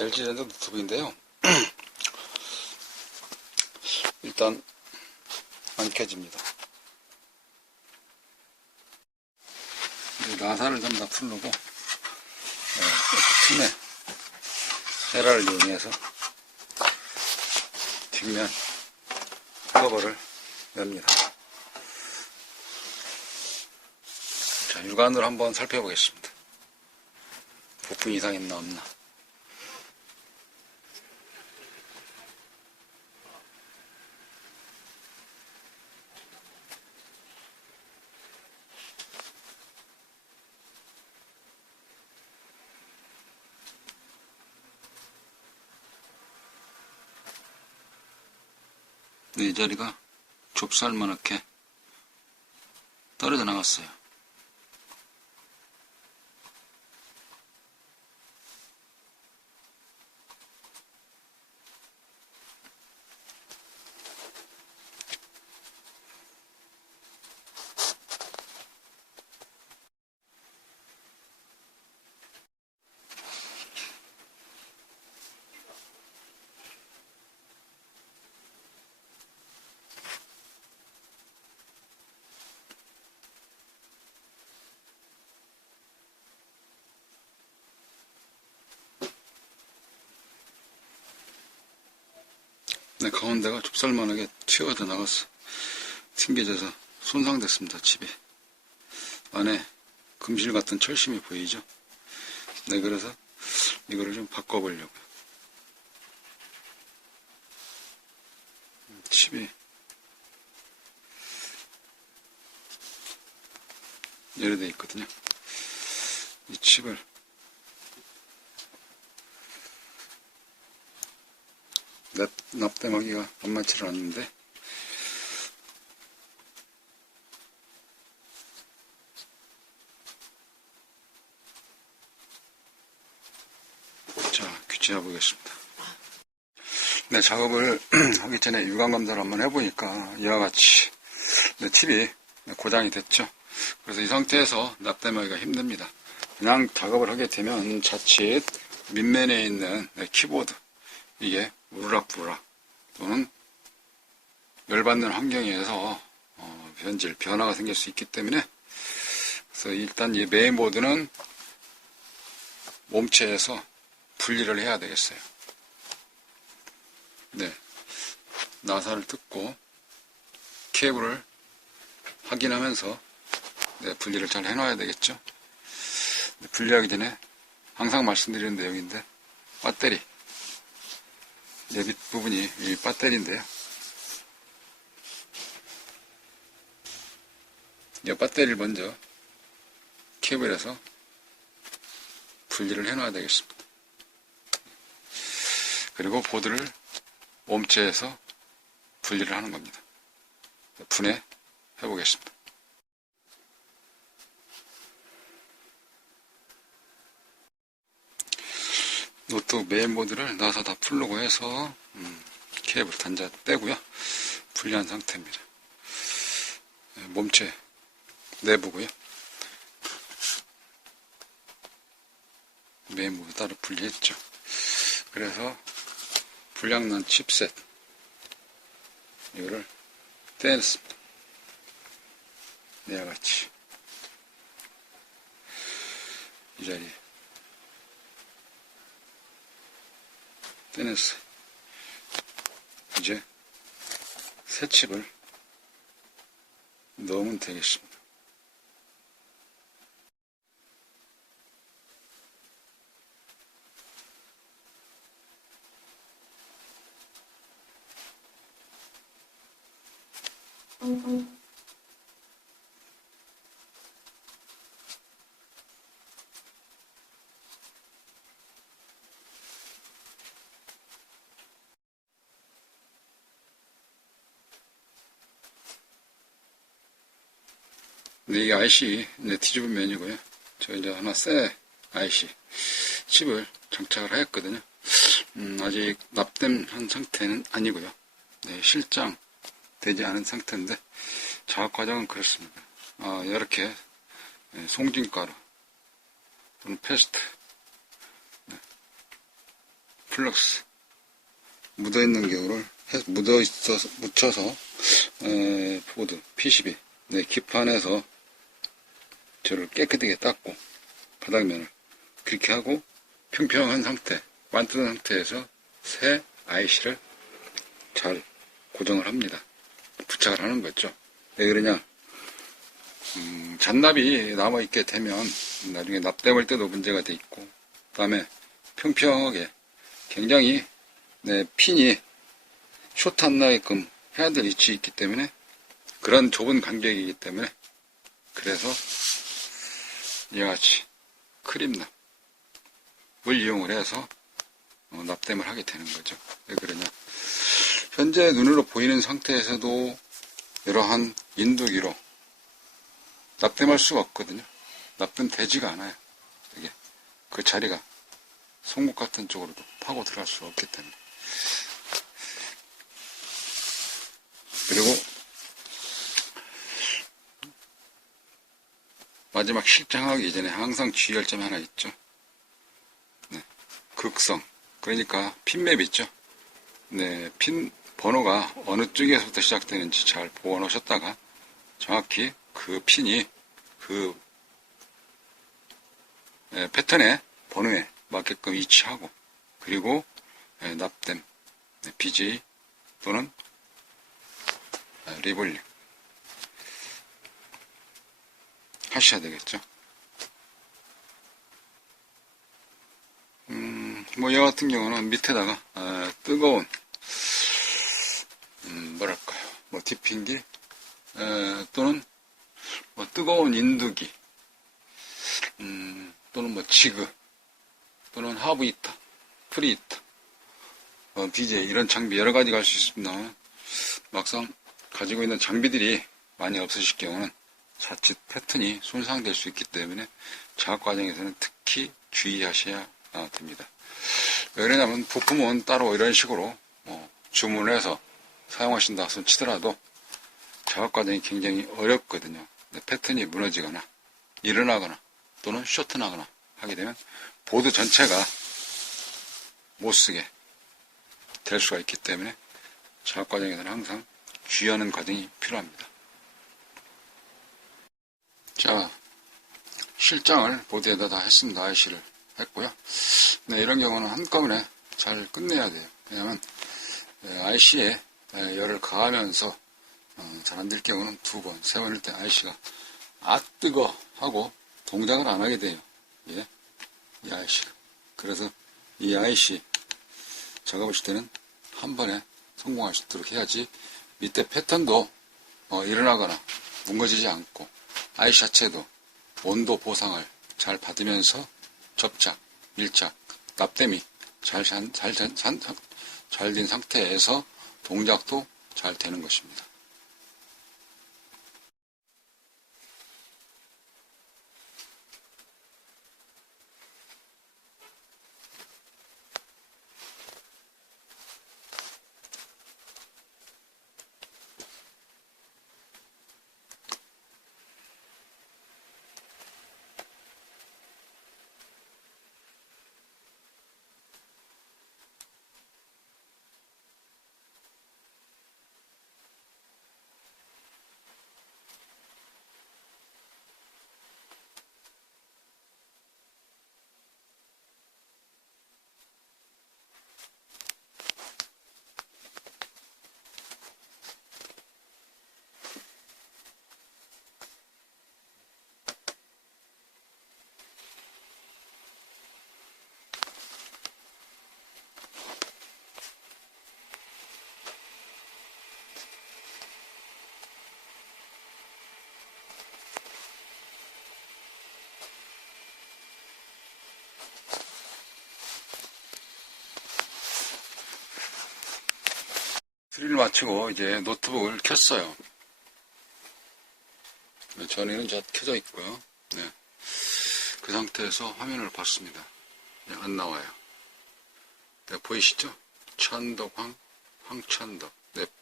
LG 랜드 노트북인데요. 일단 안 켜집니다. 나사를 전부 다 풀르고 틈에 헤라를 이용해서 뒷면 커버를 엽니다. 자, 육안으로 한번 살펴보겠습니다. 부품 이상 있나 없나. 네, 이 자리가 좁쌀만하게 떨어져 나갔어요. 네, 가운데가 좁쌀만하게 튀어져 나갔어. 튕겨져서 손상됐습니다, 칩이. 안에 금실 같은 철심이 보이죠? 네, 그래서 이거를 좀 바꿔보려고요. 칩이 이래 돼 있거든요. 이 칩을 납땜하기가 만만치 않는데, 자, 교체해 보겠습니다. 네, 작업을 하기 전에 유관 검사를 한번 해보니까 이와 같이 칩이 고장이 됐죠. 그래서 이 상태에서 납땜하기가 힘듭니다. 그냥 작업을 하게 되면 자칫 밑면에 있는 키보드, 이게 우르락부르락 또는 열받는 환경에서 변화가 생길 수 있기 때문에, 그래서 일단 이 메인보드는 몸체에서 분리를 해야 되겠어요. 네, 나사를 뜯고 케이블을 확인하면서 분리를 잘 해놔야 되겠죠. 분리하기 전에 항상 말씀드리는 내용인데, 배터리 내빗 부분이 이 배터리인데요. 이 배터리를 먼저 케이블에서 분리를 해놔야 되겠습니다. 그리고 보드를 몸체에서 분리를 하는 겁니다. 분해 해보겠습니다. 노트북 메인보드를 나사 다 풀르고 해서 케이블 단자 떼고요. 분리한 상태입니다. 몸체 내부고요. 메인보드 따로 분리했죠. 그래서 불량난 칩셋 이거를 떼냈습니다. 이와 같이 이 자리에 떼냈어요. 이제 새 칩을 넣으면 되겠습니다. 근데 이게 IC 이제 뒤집은 면이고요. 저 이제 하나 새 IC 칩을 장착을 하였거든요. 아직 납땜한 상태는 아니고요. 네, 실장 되지 않은 상태인데 작업 과정은 그렇습니다. 이렇게 송진가루 또는 페스트 플럭스 묻어있는 경우를 묻혀서 보드 PCB 기판에서 저를 깨끗하게 닦고 바닥면을 그렇게 하고 평평한 상태, 완뜯은 상태에서 새 IC를 잘 고정을 합니다. 부착을 하는 거죠. 왜 그러냐? 잔납이 남아있게 되면 나중에 납땜할 때도 문제가 돼 있고, 그 다음에 평평하게 굉장히 핀이 쇼트 안 나게끔 해야 될 위치에 있기 때문에, 그런 좁은 간격이기 때문에, 그래서 이와 같이 크림납을 이용을 해서 납땜을 하게 되는 거죠. 왜 그러냐? 현재 눈으로 보이는 상태에서도 이러한 인두기로 납땜할 수가 없거든요. 납땜되지가 않아요. 이게 그 자리가 송곳 같은 쪽으로도 파고 들어갈 수가 없기 때문에. 그리고 마지막 실장하기 이전에 항상 주의할 점이 하나 있죠. 극성. 그러니까 핀맵 있죠. 핀 번호가 어느 쪽에서부터 시작되는지 잘 보아 놓으셨다가 정확히 그 핀이 그 패턴의 번호에 맞게끔 위치하고, 그리고 납땜, BJ 또는 리볼링 하셔야 되겠죠. 뭐, 이와 같은 경우는 밑에다가, 뜨거운, 뭐랄까요, 뭐, 디핑기, 또는, 뭐, 뜨거운 인두기, 또는 뭐, 지그, 또는 하부 히터, 프리 히터, BJ, 이런 장비 여러 가지가 할 수 있습니다. 막상 가지고 있는 장비들이 많이 없으실 경우는 자칫 패턴이 손상될 수 있기 때문에 작업 과정에서는 특히 주의하셔야 됩니다. 왜 그러냐면 부품은 따로 이런 식으로 주문해서 사용하신다 손 치더라도 작업 과정이 굉장히 어렵거든요. 패턴이 무너지거나 일어나거나 또는 쇼트 나거나 하게 되면 보드 전체가 못쓰게 될 수가 있기 때문에 작업 과정에서는 항상 주의하는 과정이 필요합니다. 자, 실장을 보드에다 다 했습니다. IC를 했고요. 이런 경우는 한꺼번에 잘 끝내야 돼요. 왜냐하면 IC에 열을 가하면서 잘 안 될 경우는 두 번, 세 번일 때 IC가 뜨거 하고 동작을 안 하게 돼요. 이 IC가. 그래서 이 IC 작업하실 때는 한 번에 성공할 수 있도록 해야지 밑에 패턴도 일어나거나 뭉거지지 않고 IC 자체도 온도 보상을 잘 받으면서 접착, 밀착, 납땜이 잘 된 상태에서 동작도 잘 되는 것입니다. 수리를 마치고 이제 노트북을 켰어요. 전에는 잘 켜져 있고요. 그 상태에서 화면을 봤습니다. 안 나와요. 보이시죠? 천덕, 황천덕.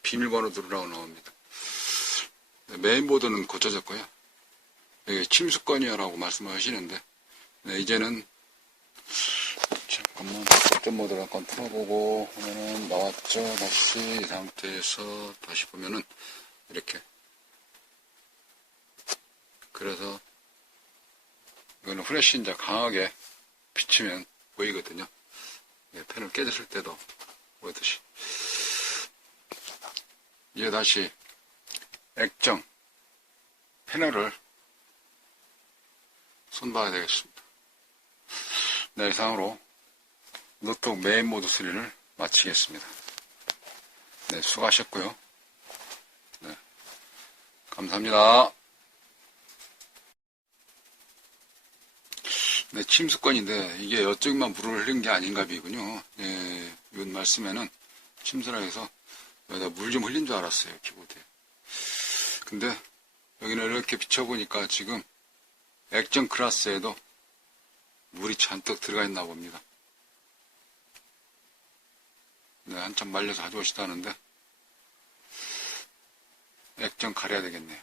비밀번호 누르라고 나옵니다. 메인보드는 고쳐졌고요. 여기 침수건이야 라고 말씀을 하시는데, 이제는 잠깐만 어떤 모드를 한번 틀어보고 하면은 나왔죠. 다시 이 상태에서 다시 보면은 이렇게. 그래서 이거는 후레쉬 이제 강하게 비치면 보이거든요. 펜을 깨졌을 때도 보듯이. 이제 다시 액정 패널을 손봐야 되겠습니다. 네, 이상으로 노트북 메인 모드 수리를 마치겠습니다. 네, 수고하셨고요. 네, 감사합니다. 네, 침수건인데 이게 이쪽만 물을 흘린 게 아닌가 비군요. 예, 이번 말씀에는 침수라 해서 여기다 물 좀 흘린 줄 알았어요, 키보드에. 근데 여기는 이렇게 비춰보니까 지금 액정 클래스에도 물이 잔뜩 들어가 있나 봅니다. 네, 한참 말려서 가져오시다는데 액정 가려야 되겠네요.